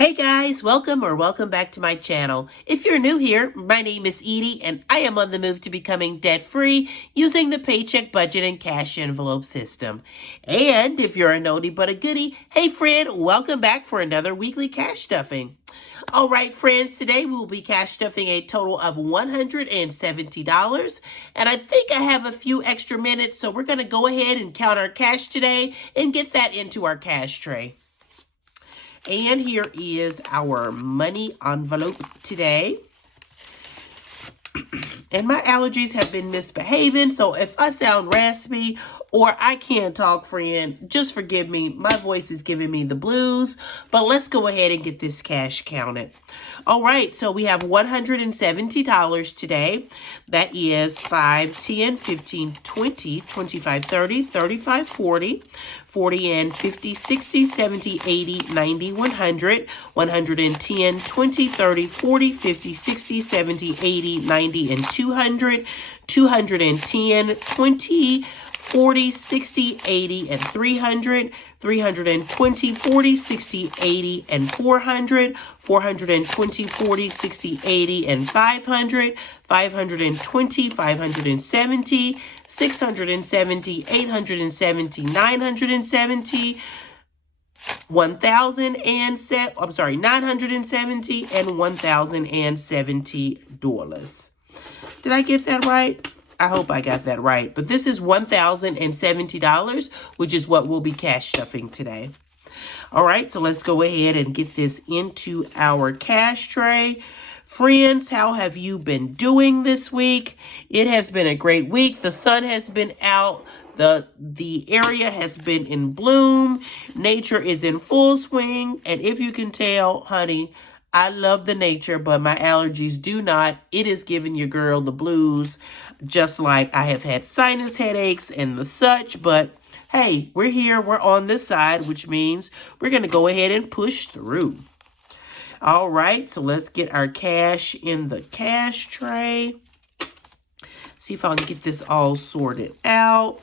Hey guys, welcome back to my channel. If you're new here, my name is Edie and I am on the move to becoming debt-free using the Paycheck budget and cash envelope system. And if you're a nodie but a goodie, hey friend, welcome back for another weekly cash stuffing. All right, friends, today we will be cash stuffing a total of $170. And I think I have a few extra minutes, so we're going to go ahead and count our cash today and get that into our cash tray. And here is our money envelope today. And my allergies have been misbehaving, so if I sound raspy or I can't talk, friend, just forgive me. My voice is giving me the blues, but let's go ahead and get this cash counted. All right, so we have $170 today. That is 5, 10, 15, 20, 25, 30, 35, 40, 40 and 50, 60, 70, 80, 90, 100, 110, 20, 30, 40, 50, 60, 70, 80, 90, and 200, 210, 20, 40, 60, 80, and 300, 320, 40, 60, 80, and 400, 420, 40, 60, 80, and 500, 520, 570, 670, 870, 970, 970, and $1,070. Did I get that right? I hope I got that right. But this is $1,070, which is what we'll be cash stuffing today. All right, so let's go ahead and get this into our cash tray. Friends, how have you been doing this week? It has been a great week. The sun has been out. The area has been in bloom. Nature is in full swing. And if you can tell, honey, I love the nature, but my allergies do not. It is giving your girl the blues, just like I have had sinus headaches and the such. But hey, we're here. We're on this side, which means we're going to go ahead and push through. All right, so let's get our cash in the cash tray. See if I can get this all sorted out.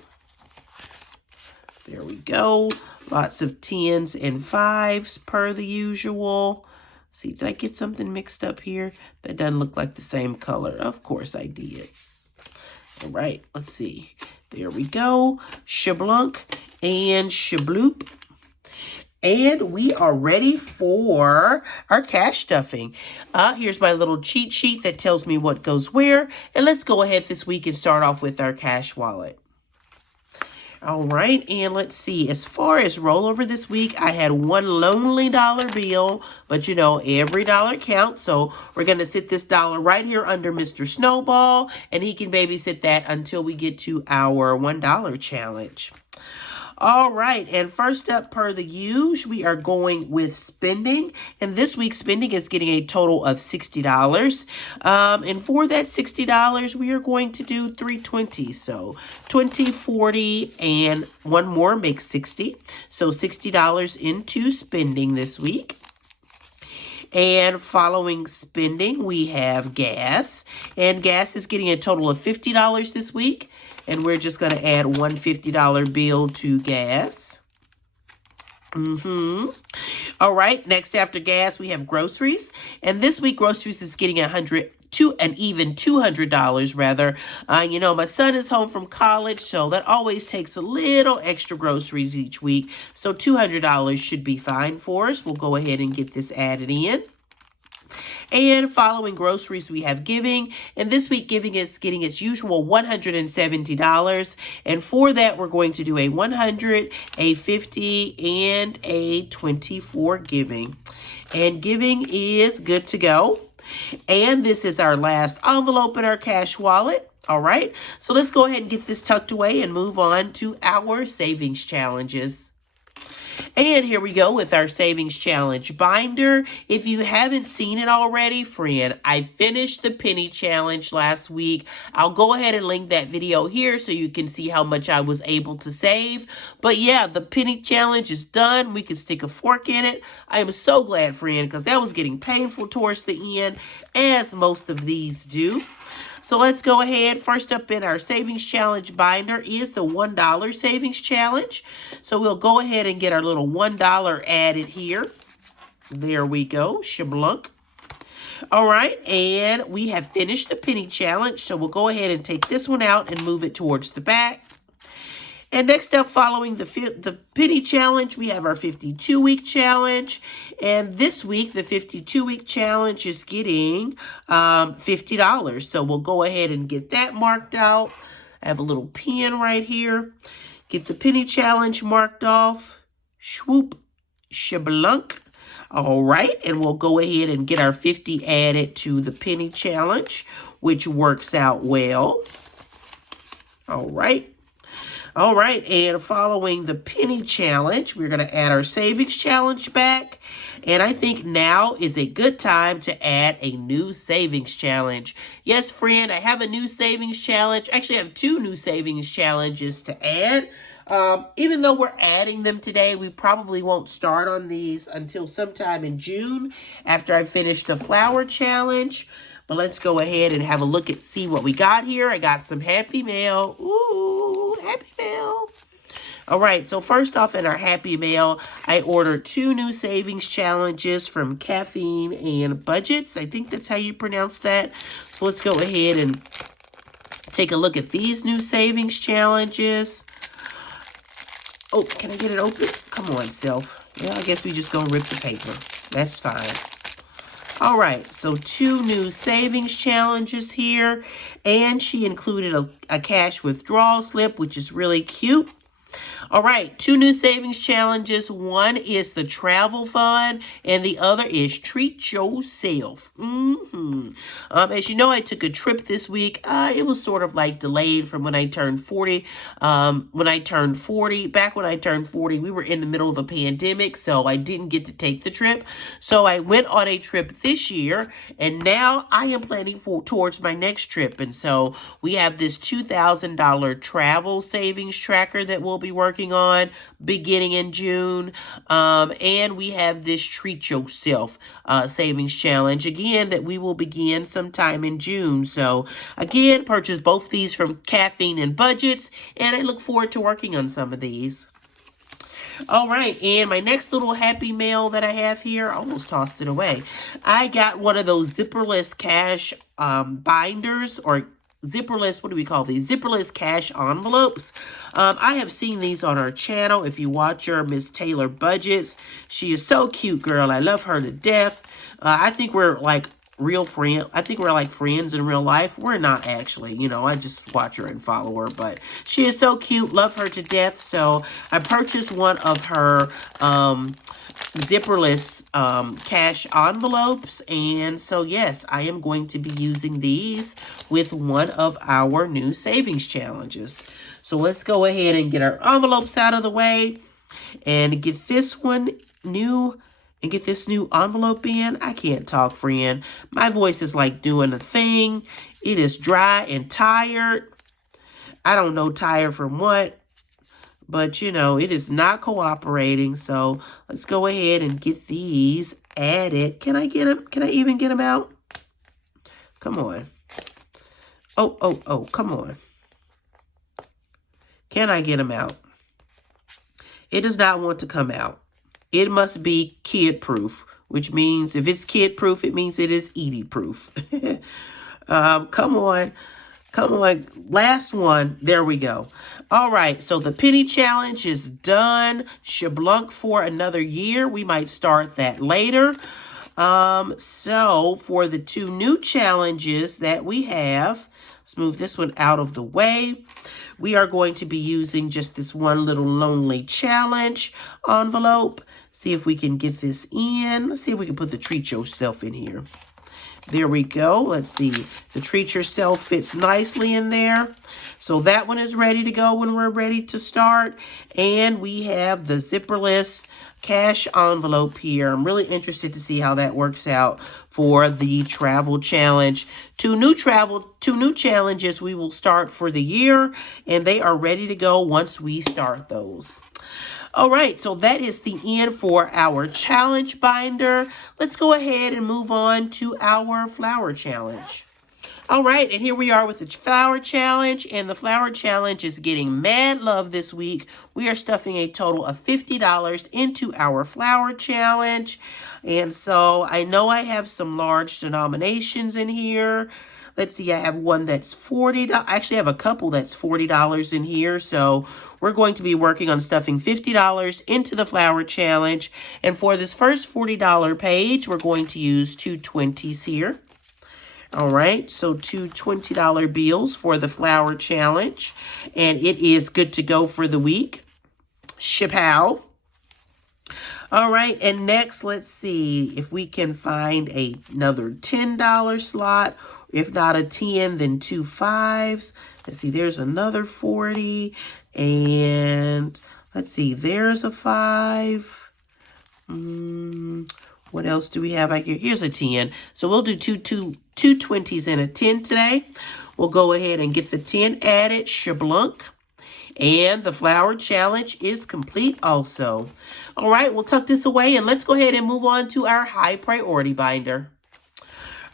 There we go. Lots of 10s and 5s per the usual. See, did I get something mixed up here? That doesn't look like the same color. Of course I did. All right, let's see. There we go. Shablunk and shabloop. And we are ready for our cash stuffing. Here's my little cheat sheet that tells me what goes where. And let's go ahead this week and start off with our cash wallet. All right, and let's see. As far as rollover this week, I had one lonely dollar bill, but you know, every dollar counts. So we're going to sit this dollar right here under Mr. Snowball, and he can babysit that until we get to our $1 challenge. All right, and first up, per the usual, we are going with spending. And this week's spending is getting a total of $60. And for that $60, we are going to do 320. So 20, 40, and one more makes 60. So $60 into spending this week. And following spending, we have gas. And gas is getting a total of $50 this week. And we're just going to add one $50 bill to gas. All right, next after gas, we have groceries. And this week, groceries is getting $200 rather. You know, my son is home from college, so that always takes a little extra groceries each week. So $200 should be fine for us. We'll go ahead and get this added in. And following groceries, we have giving. And this week, giving is getting its usual $170. And for that, we're going to do a 100, a 50, and a 24 giving. And giving is good to go. And this is our last envelope in our cash wallet. All right, so let's go ahead and get this tucked away and move on to our savings challenges. And here we go with our savings challenge binder. If you haven't seen it already, friend, I finished the penny challenge last week. I'll go ahead and link that video here so you can see how much I was able to save. But yeah, the penny challenge is done. We can stick a fork in it. I am so glad, friend, because that was getting painful towards the end, as most of these do. So let's go ahead. First up in our savings challenge binder is the $1 savings challenge. So we'll go ahead and get our little $1 added here. There we go, shablunk. All right, and we have finished the penny challenge, so we'll go ahead and take this one out and move it towards the back. And next up, following the penny challenge, we have our 52-week challenge. And this week, the 52-week challenge is getting $50. So we'll go ahead and get that marked out. I have a little pen right here. Get the penny challenge marked off. Swoop, shablunk. All right, and we'll go ahead and get our 50 added to the penny challenge, which works out well. All right. All right, and following the penny challenge, we're going to add our savings challenge back. And I think now is a good time to add a new savings challenge. Yes, friend, I have a new savings challenge. Actually, I have 2 new savings challenges to add. Even though we're adding them today, we probably won't start on these until sometime in June after I finish the flower challenge. But let's go ahead and have a look at see what we got here. I got some Happy Mail. Ooh, Happy Mail. All right, so first off in our Happy Mail, I ordered 2 new savings challenges from Caffeine and Budgets. I think that's how you pronounce that. So let's go ahead and take a look at these new savings challenges. Oh, can I get it open? Come on, self. Well, I guess we just gonna rip the paper. That's fine. All right, so 2 new savings challenges here. And she included a cash withdrawal slip, which is really cute. All right, 2 new savings challenges. One is the travel fund, and the other is treat yourself. As you know, I took a trip this week. It was sort of like delayed from when I turned 40. Back when I turned 40, we were in the middle of a pandemic, so I didn't get to take the trip. So I went on a trip this year, and now I am planning towards my next trip. And so we have this $2,000 travel savings tracker that we'll be working on beginning in June. And we have this treat yourself savings challenge again that we will begin sometime in June. So again, purchase both these from Caffeine and Budgets, and I look forward to working on some of these. All right, and my next little Happy Mail that I have here, I almost tossed it away. I got one of those zipperless cash binders, or zipperless, what do we call these? Zipperless cash envelopes. I have seen these on our channel. If you watch her, Miss Taylor Budgets, she is so cute, girl. I love her to death. I think we're like real friends. I think we're like friends in real life. We're not actually, you know, I just watch her and follow her, but she is so cute. Love her to death. So I purchased one of her zipperless cash envelopes, and so yes, I am going to be using these with one of our new savings challenges. So let's go ahead and get our envelopes out of the way and get this one new and get this new envelope in. I can't talk, friend. My voice is like doing a thing. It is dry and tired. I don't know tired from what. But, you know, it is not cooperating. So let's go ahead and get these added. Can I get them? Can I even get them out? Come on. Oh, come on. Can I get them out? It does not want to come out. It must be kid-proof, which means if it's kid-proof, it means it is Edie-proof. Come on. Come on. Last one. There we go. All right. So the penny challenge is done. Shablunk for another year. We might start that later. So for the 2 new challenges that we have, let's move this one out of the way. We are going to be using just this one little lonely challenge envelope. See if we can get this in. Let's see if we can put the treat yourself in here. There we go. Let's see. The treat yourself fits nicely in there. So that one is ready to go when we're ready to start. And we have the zipperless cash envelope here. I'm really interested to see how that works out for the travel challenge. 2 new challenges we will start for the year, and they are ready to go once we start those. All right, so that is the end for our challenge binder. Let's go ahead and move on to our flower challenge. All right, and here we are with the flower challenge, and the flower challenge is getting mad love this week. We are stuffing a total of $50 into our flower challenge, and so I know I have some large denominations in here. Let's see, I have one that's $40. I actually have a couple that's $40 in here, so we're going to be working on stuffing $50 into the flower challenge, and for this first $40 page, we're going to use two 20s here. All right, so two $20 bills for the flower challenge, and it is good to go for the week. Chapow. All right, and next, let's see if we can find another $10 slot. If not a 10, then two 5s. Let's see, there's another 40, and let's see, there's a 5. What else do we have out here? Here's a 10. So we'll do two 20s and a 10 today. We'll go ahead and get the 10 added, shablunk. And the flower challenge is complete also. All right, we'll tuck this away and let's go ahead and move on to our high priority binder.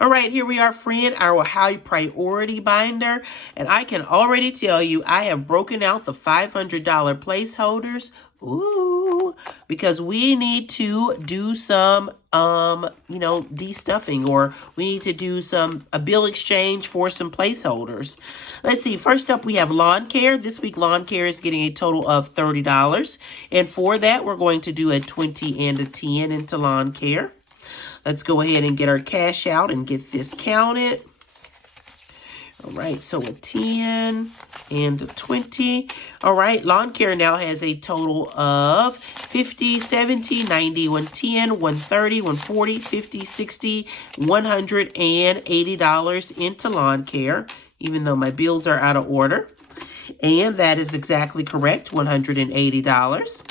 All right, here we are, friend, our high priority binder. And I can already tell you I have broken out the $500 placeholders. Ooh, because we need to do some, de-stuffing, or we need to do a bill exchange for some placeholders. Let's see. First up, we have lawn care. This week, lawn care is getting a total of $30. And for that, we're going to do a 20 and a 10 into lawn care. Let's go ahead and get our cash out and get this counted. All right, so a 10 and a 20. All right, lawn care now has a total of 50, 70, 90, 110, 130, 140, 50, 60, $180 into lawn care, even though my bills are out of order. And that is exactly correct, $180.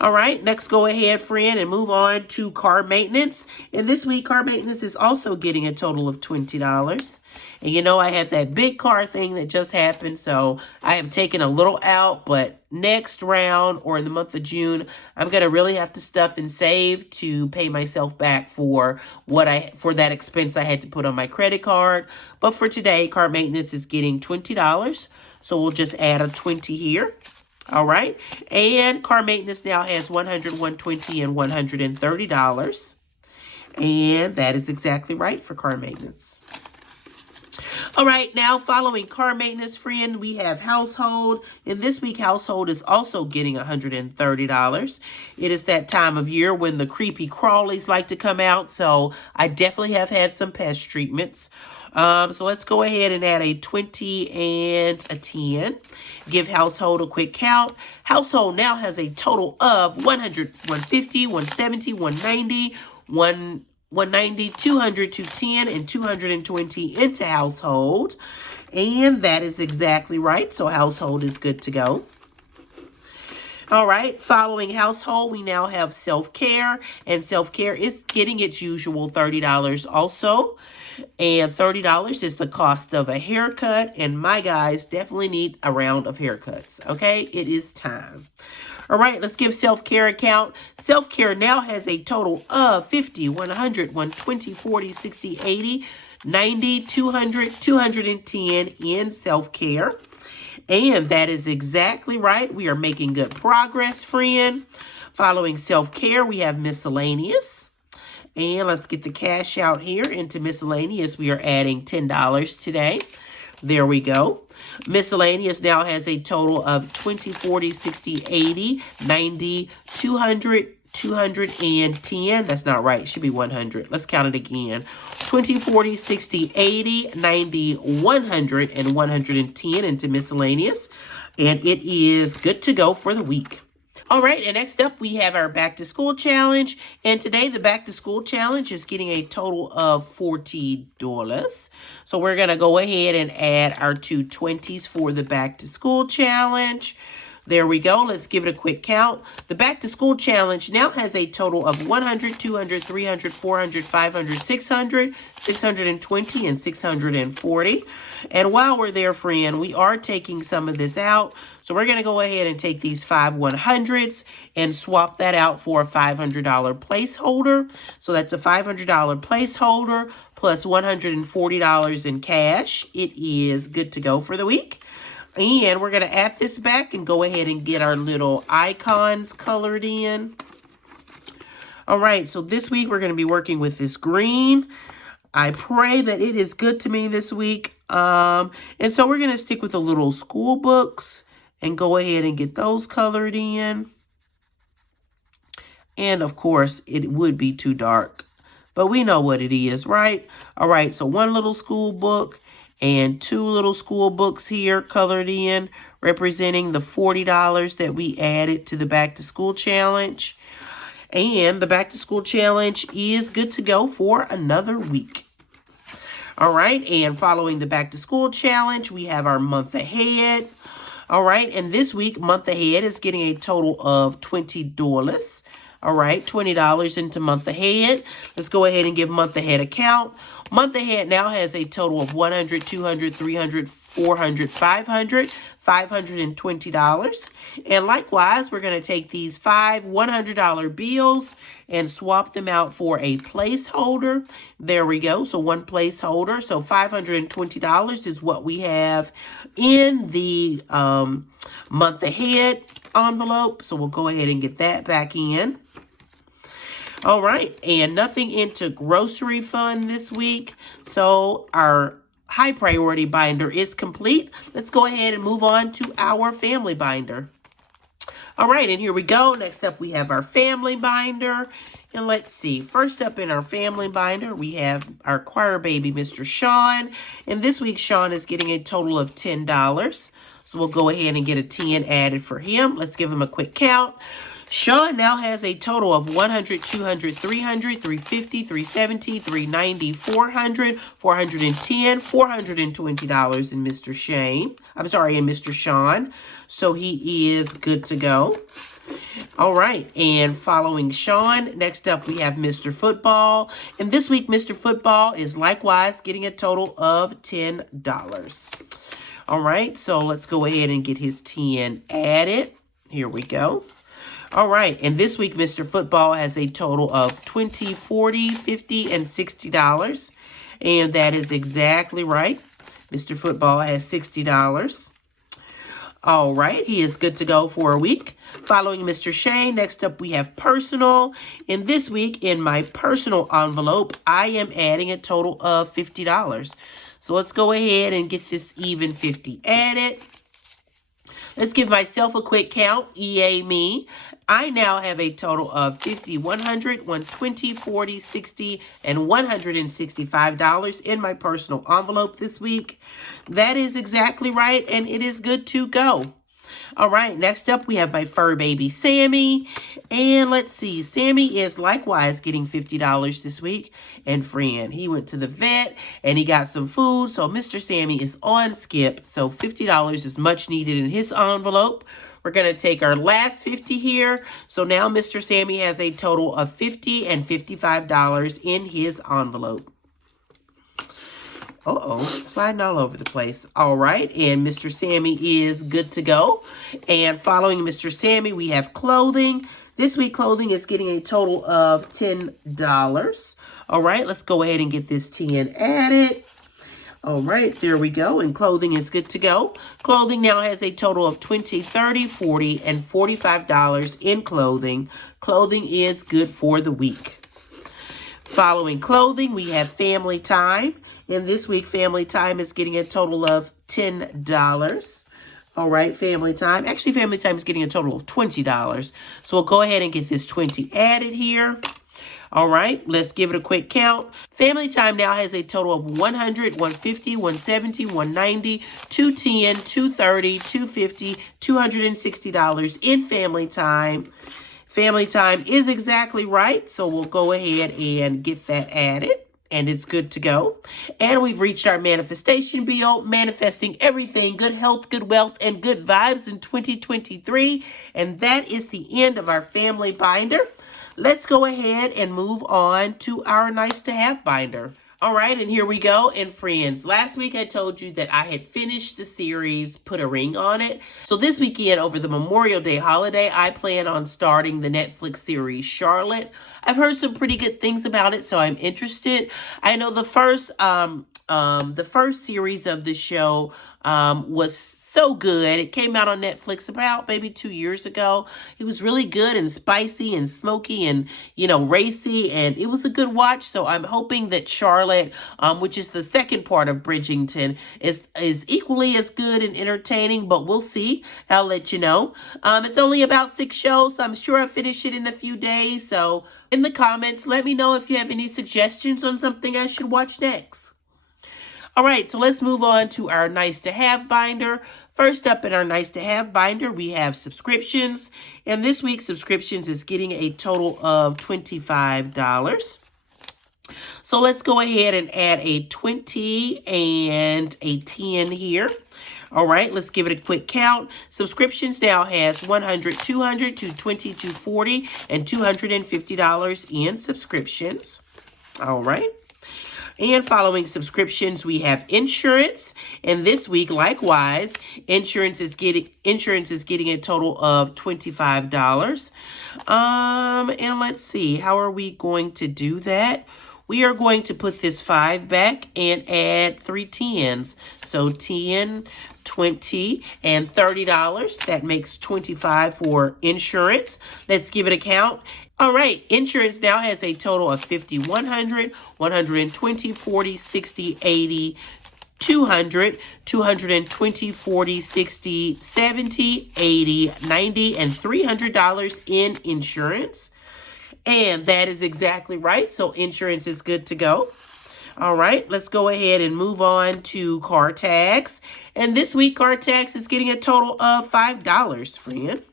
All right, next go ahead, friend, and move on to car maintenance. And this week, car maintenance is also getting a total of $20. And you know, I had that big car thing that just happened, so I have taken a little out, but next round or in the month of June, I'm going to really have to stuff and save to pay myself back for that expense I had to put on my credit card. But for today, car maintenance is getting $20. So we'll just add a 20 here. All right. And car maintenance now has $100, $120, and $130. And that is exactly right for car maintenance. All right, now following car maintenance, friend, we have household. And this week, household is also getting $130. It is that time of year when the creepy crawlies like to come out. So I definitely have had some pest treatments. So let's go ahead and add a 20 and a 10. Give household a quick count. Household now has a total of 100, 150, 170, 190, 190, 200, 210, and 220 into household. And that is exactly right. So household is good to go. All right, following household, we now have self-care. And self-care is getting its usual $30 also. And $30 is the cost of a haircut. And my guys definitely need a round of haircuts. Okay, it is time. All right, let's give self-care a count. Self-care now has a total of 50, 100, 120, 40, 60, 80, 90, 200, 210 in self-care. And that is exactly right. We are making good progress, friend. Following self-care, we have miscellaneous. And let's get the cash out here into miscellaneous. We are adding $10 today. There we go. Miscellaneous now has a total of 20, 40, 60, 80, 90, 200, 210. That's not right. It should be 100. Let's count it again. 20, 40, 60, 80, 90, 100, and 110 into miscellaneous. And it is good to go for the week. All right, and next up, we have our back to school challenge. And today, the back to school challenge is getting a total of $40. So we're going to go ahead and add our two 20s for the back to school challenge. There we go. Let's give it a quick count. The back to school challenge now has a total of 100, 200, 300, 400, 500, 600, 620, and 640. And while we're there, friend, we are taking some of this out. So we're going to go ahead and take these 5 100s and swap that out for a $500 placeholder. So that's a $500 placeholder plus $140 in cash. It is good to go for the week. And we're going to add this back and go ahead and get our little icons colored in. All right, so this week we're going to be working with this green. I pray that it is good to me this week. And so we're going to stick with the little school books and go ahead and get those colored in. And of course, it would be too dark, but we know what it is, right? All right, so one little school book and two little school books here colored in, representing the $40 that we added to the Back to School Challenge. And the Back to School Challenge is good to go for another week. All right, and following the Back to School Challenge, we have our month ahead. All right, and this week, month ahead is getting a total of $20. All right, $20 into month ahead. Let's go ahead and give month ahead a count. Month ahead now has a total of $100, $200, $300, $400, $500, $520. And likewise, we're going to take these 5 $100 bills and swap them out for a placeholder. There we go. So one placeholder. So $520 is what we have in the month ahead envelope. So we'll go ahead and get that back in. All right, and nothing into grocery fund this week. So our high priority binder is complete. Let's go ahead and move on to our family binder. All right, and here we go. Next up, we have our family binder. And let's see, first up in our family binder, we have our choir baby, Mr. Sean. And this week, Sean is getting a total of $10. So we'll go ahead and get a 10 added for him. Let's give him a quick count. Sean now has a total of $100, $200, $300, $350, $370, $390, $400, $410, $420 in Mr. Shane. I'm sorry, in Mr. Sean. So he is good to go. All right, and following Sean, next up we have Mr. Football. And this week, Mr. Football is likewise getting a total of $10. All right, so let's go ahead and get his 10 added. Here we go. All right, and this week, Mr. Football has a total of $20, $40, $50, and $60. And that is exactly right. Mr. Football has $60. All right, he is good to go for a week. Following Mr. Shane, next up we have personal. And this week, in my personal envelope, I am adding a total of $50. So let's go ahead and get this even 50 added. Let's give myself a quick count, EA me. I now have a total of $50, $100, $120, $40, $60, and $165 in my personal envelope this week. That is exactly right, and it is good to go. All right, next up we have my fur baby, Sammy. And let's see, Sammy is likewise getting $50 this week. And friend, he went to the vet and he got some food. So Mr. Sammy is on skip. So $50 is much needed in his envelope. We're going to take our last 50 here. So now Mr. Sammy has a total of $50 and $55 in his envelope. Uh-oh, sliding all over the place. All right, and Mr. Sammy is good to go. And following Mr. Sammy, we have clothing. This week, clothing is getting a total of $10. All right, let's go ahead and get this 10 added. All right, there we go, and clothing is good to go. Clothing now has a total of $20, $30, $40, and $45 in clothing. Clothing is good for the week. Following clothing, we have family time. And this week, family time is getting a total of $10. All right, family time. Actually, family time is getting a total of $20. So we'll go ahead and get this 20 added here. All right, let's give it a quick count. Family time now has a total of $100, $150, $170, $190, $210, $230, $250, $260 in family time. Family time is exactly right, so we'll go ahead and get that added. And it's good to go. And we've reached our manifestation bill, manifesting everything, good health, good wealth, and good vibes in 2023. And that is the end of our family binder. Let's go ahead and move on to our nice to have binder. All right, and here we go. And friends, last week I told you that I had finished the series, Put a Ring on It. So this weekend, over the Memorial Day holiday, I plan on starting the Netflix series Charlotte. I've heard some pretty good things about it, so I'm interested. I know the first series of the show was so good. It came out on Netflix about maybe 2 years ago. It was really good and spicy and smoky and, racy, and it was a good watch. So I'm hoping that Charlotte, which is the second part of Bridgerton, is equally as good and entertaining, but we'll see. I'll let you know. It's only about 6 shows, so I'm sure I'll finish it in a few days. So in the comments, let me know if you have any suggestions on something I should watch next. All right, so let's move on to our nice to have binder. First up in our nice to have binder, we have subscriptions. And this week's subscriptions is getting a total of $25. So let's go ahead and add a 20 and a 10 here. All right, let's give it a quick count. Subscriptions now has $100, $200, $220, $240, and $250 in subscriptions. All right. And following subscriptions, we have insurance. And this week, likewise, insurance is getting a total of $25. And let's see, how are we going to do that? We are going to put this 5 back and add 3 10s. So 10, 20, and $30. That makes $25 for insurance. Let's give it a count. All right, insurance now has a total of $50, $100, $120, $40, $60, $80, $200, $220, $40, $60, $70, $80, $90, and $300 in insurance. And that is exactly right. So insurance is good to go. All right, let's go ahead and move on to car tax. And this week, car tax is getting a total of $5, friend.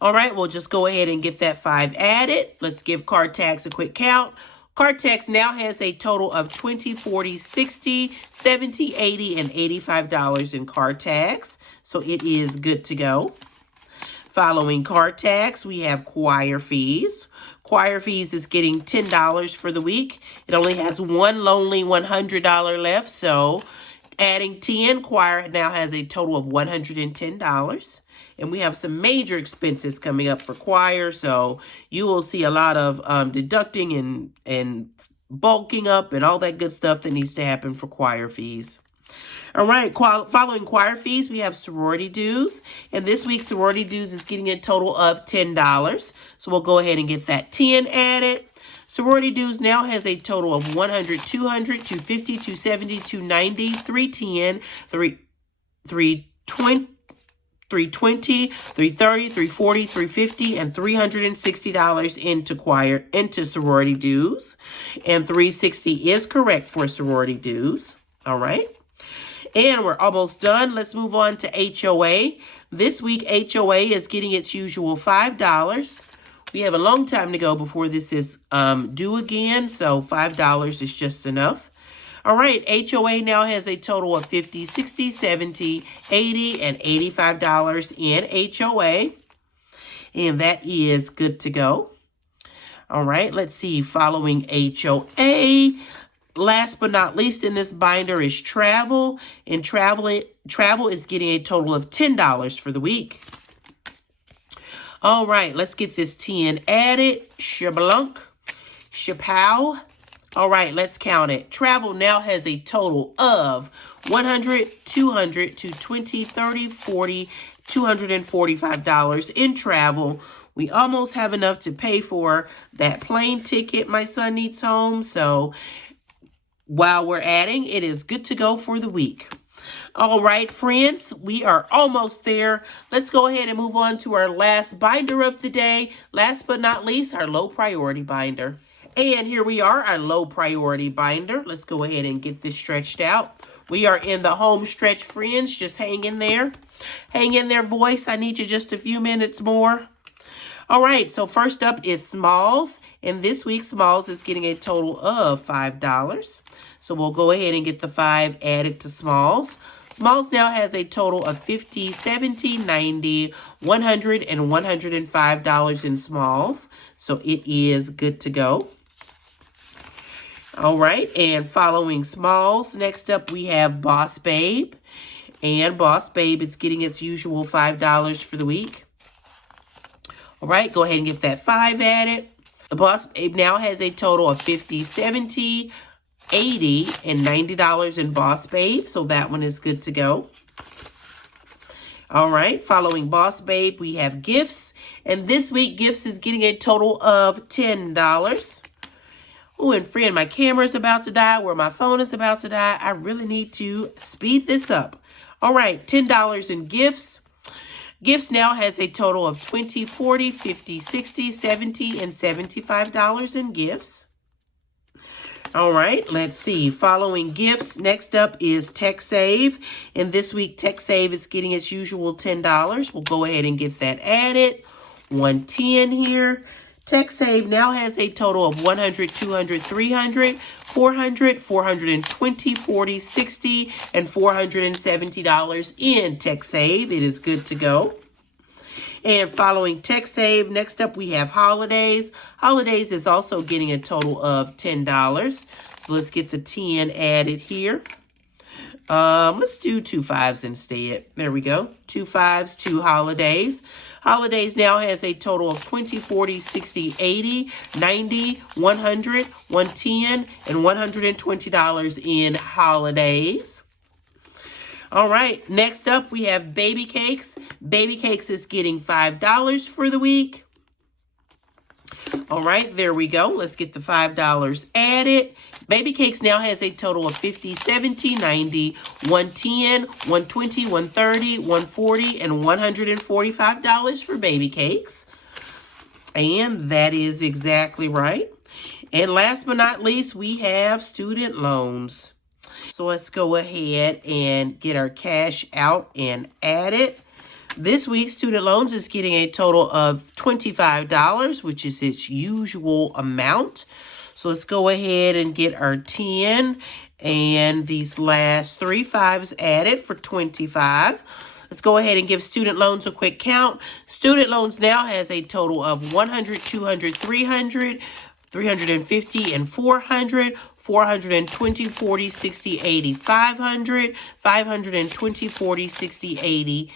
All right, we'll just go ahead and get that 5 added. Let's give car tax a quick count. Car tax now has a total of $20, $40, $60, $70, $80, and $85 in car tax. So it is good to go. Following car tax, we have choir fees. Choir fees is getting $10 for the week. It only has one lonely $100 left. So adding 10, choir now has a total of $110. And we have some major expenses coming up for choir. So you will see a lot of deducting and bulking up and all that good stuff that needs to happen for choir fees. All right, following choir fees, we have sorority dues. And this week's sorority dues is getting a total of $10. So we'll go ahead and get that 10 added. Sorority dues now has a total of $100, $200, $250, $270, $290, $310, $320, $320, $330, $340, $350, and $360 into sorority dues. And $360 is correct for sorority dues. All right. And we're almost done. Let's move on to HOA. This week, HOA is getting its usual $5. We have a long time to go before this is due again, so $5 is just enough. All right, HOA now has a total of $50, $60, $70, $80, and $85 in HOA. And that is good to go. All right, let's see. Following HOA, last but not least in this binder is travel. And travel is getting a total of $10 for the week. All right, let's get this 10 added. Shabalunk. Shapow. All right, let's count it. Travel now has a total of $100, $200, $220, $30, $40, $245 in travel. We almost have enough to pay for that plane ticket my son needs home. So while we're adding, it is good to go for the week. All right, friends, we are almost there. Let's go ahead and move on to our last binder of the day. Last but not least, our low priority binder. And here we are, our low priority binder. Let's go ahead and get this stretched out. We are in the home stretch, friends. Just hang in there. Hang in there, voice. I need you just a few minutes more. All right, so first up is Smalls. And this week, Smalls is getting a total of $5. So we'll go ahead and get the 5 added to Smalls. Smalls now has a total of $50, $70, $90, $100, and $105 in Smalls. So it is good to go. All right, and following smalls, next up we have Boss Babe. And Boss Babe is getting its usual $5 for the week. All right, go ahead and get that 5 added. The Boss Babe now has a total of $50, $70, $80, and $90 in Boss Babe, so that one is good to go. All right, following Boss Babe, we have Gifts. And this week, Gifts is getting a total of $10. Oh, and friend, my camera is about to die, or my phone is about to die. I really need to speed this up. All right, $10 in Gifts. Gifts now has a total of $20, $40, $50, $60, $70, and $75 in Gifts. All right, let's see. Following Gifts, next up is TechSave. And this week, TechSave is getting its usual $10. We'll go ahead and get that added. 110 here. TechSave now has a total of $100, $200, $300, $400, $420, $40, $60, and $470 in TechSave. It is good to go. And following TechSave, next up we have Holidays. Holidays is also getting a total of $10. So let's get the 10 added here. Let's do 2 5s instead. There we go. 2 5s, 2 Holidays. Holidays now has a total of $20, $40, $60, $80, $90, $100, $110, and $120 in Holidays. All right, next up we have Baby Cakes. Baby Cakes is getting $5 for the week. All right, there we go. Let's get the $5 added. Baby Cakes now has a total of $50, $70, $90, $110, $120, $130, $140, and $145 for Baby Cakes. And that is exactly right. And last but not least, we have student loans. So let's go ahead and get our cash out and add it. This week, student loans is getting a total of $25, which is its usual amount. So let's go ahead and get our 10 and these last 3 5s added for 25. Let's go ahead and give student loans a quick count. Student loans now has a total of $100, $200, $300, $350, and $400, $420, $40, $60, $80, $500, $520, $40, $60, $80,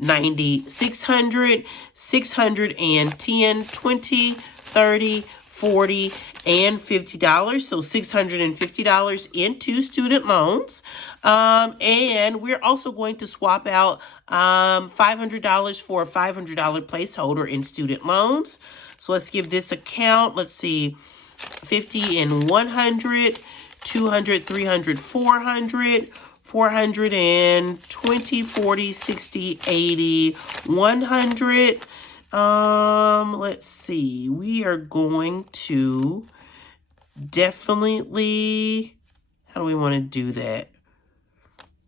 $90, $600, $610, $20, $30, $40, and $50. So $650 into student loans. And we're also going to swap out $500 for a $500 placeholder in student loans. So let's give this a count. Let's see, 50 and 100, 200, 300, 400, 420, 40, 60, 80, 100. Let's see. We are going to definitely, how do we want to do that?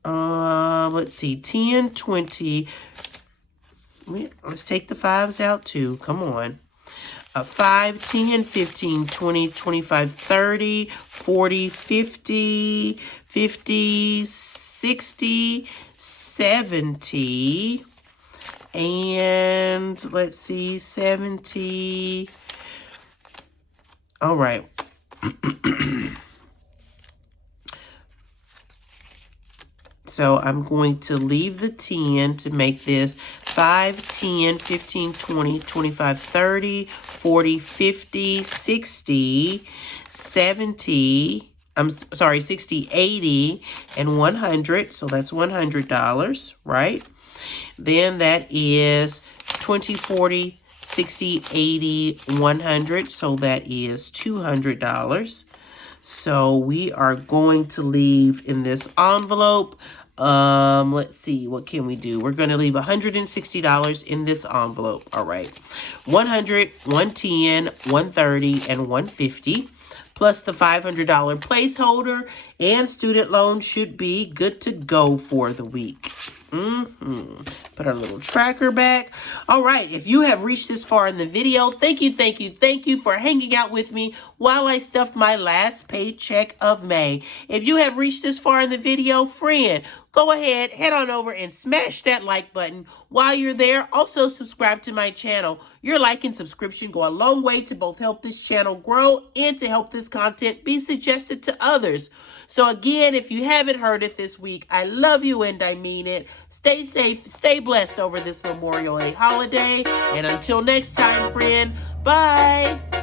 Let's see, 10, 20. Let's take the 5s out too. Come on. 5, 10, 15, 20, 25, 30, 40, 50, 50, 60, 70, and let's see, 70. All right. So I'm going to leave the 10 to make this 5, 10, 15, 20, 25, 30, 40, 50, 60, 70, 60, 80, and 100. So that's $100, right? Then that is 20, 40, 60, 80, 100. So that is $200. So we are going to leave in this envelope, let's see, what can we do? We're going to leave $160 in this envelope. All right. 100, 110, 130, and 150, plus the $500 placeholder, and student loans should be good to go for the week. Put Put our little tracker back. All right, if you have reached this far in the video, thank you for hanging out with me while I stuffed my last paycheck of May. If you have reached this far in the video, friend, go ahead, head on over and smash that like button. While you're there, also subscribe to my channel. Your like and subscription go a long way to both help this channel grow and to help this content be suggested to others. So again, if you haven't heard it this week, I love you and I mean it. Stay safe, stay blessed over this Memorial Day holiday. And until next time, friend, bye.